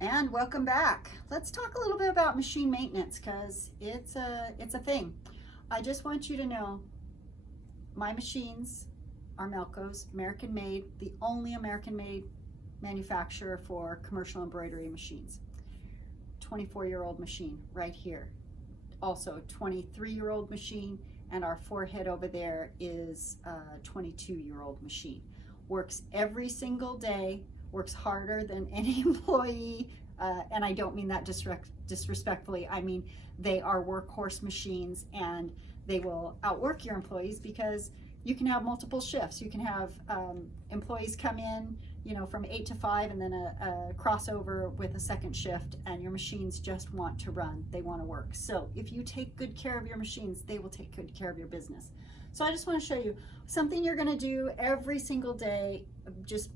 And welcome back. Let's talk a little bit about machine maintenance because it's a thing. I just want you to know my machines are Melco's, American made, the only American made manufacturer for commercial embroidery machines. 24-year-old machine right here. Also 23-year-old machine, and our forehead over there is a 22-year-old machine. Works every single day, works harder than any employee, and I don't mean that disrespectfully. I mean, they are workhorse machines, and they will outwork your employees because you can have multiple shifts. You can have employees come in, from 8 to 5, and then a crossover with a second shift, and your machines just want to run. They want to work. So if you take good care of your machines, they will take good care of your business. So I just want to show you something you're going to do every single day, just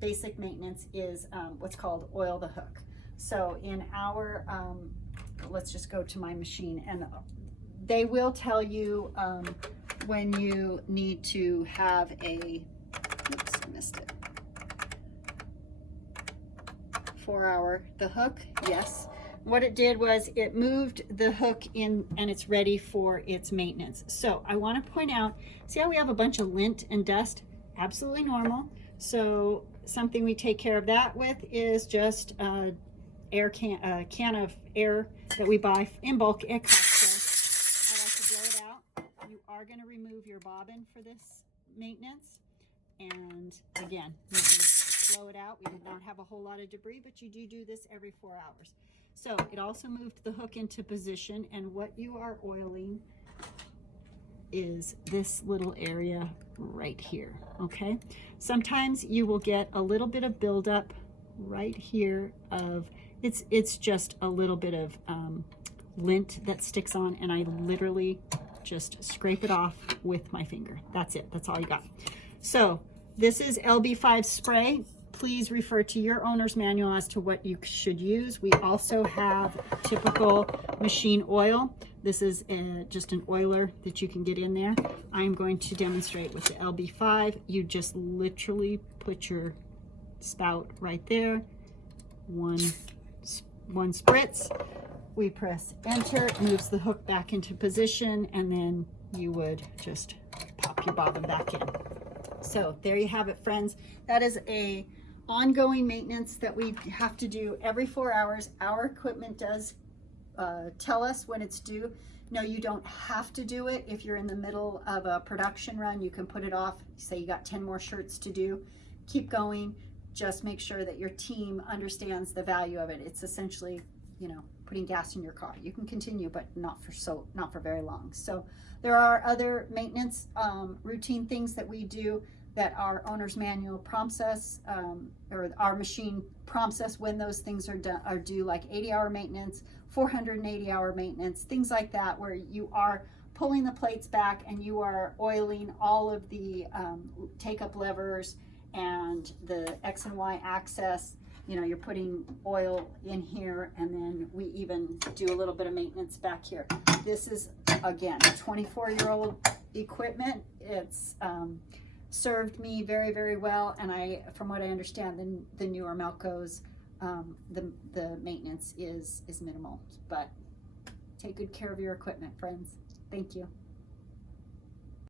basic maintenance, is what's called oil the hook. So in our, let's just go to my machine, and they will tell you when you need to have a, oops, I missed it, 4-hour, the hook, yes. What it did was it moved the hook in and it's ready for its maintenance. So I want to point out, see how we have a bunch of lint and dust? Absolutely normal. So something we take care of that with is just a can of air that we buy in bulk at Costco. I like to blow it out. You are going to remove your bobbin for this maintenance. And again, you can blow it out. We did not have a whole lot of debris, but you do this every 4 hours. So it also moved the hook into position, and what you are oiling is this little area right here, okay? Sometimes you will get a little bit of buildup right here of, it's just a little bit of lint that sticks on, and I literally just scrape it off with my finger. That's it, that's all you got. So this is LB5 spray. Please refer to your owner's manual as to what you should use. We also have typical machine oil. This is just an oiler that you can get in there. I'm going to demonstrate with the LB5. You just literally put your spout right there. One spritz. We press enter, it moves the hook back into position, and then you would just pop your bobbin back in. So there you have it, friends. That is a ongoing maintenance that we have to do every 4 hours. Our equipment does tell us when it's due. No, you don't have to do it. If you're in the middle of a production run, you can put it off. Say you got 10 more shirts to do. Keep going. Just make sure that your team understands the value of it. It's essentially, putting gas in your car. You can continue, but not for very long. So there are other maintenance routine things that we do that our owner's manual prompts us, or our machine prompts us when those things are due, like 80-hour maintenance, 480-hour maintenance, things like that, where you are pulling the plates back and you are oiling all of the take-up levers and the X and Y axis. You're putting oil in here, and then we even do a little bit of maintenance back here. This is, again, 24-year-old equipment. It's served me very, very well, and from what I understand, the newer Melcos, the maintenance is minimal. But take good care of your equipment, friends. Thank you.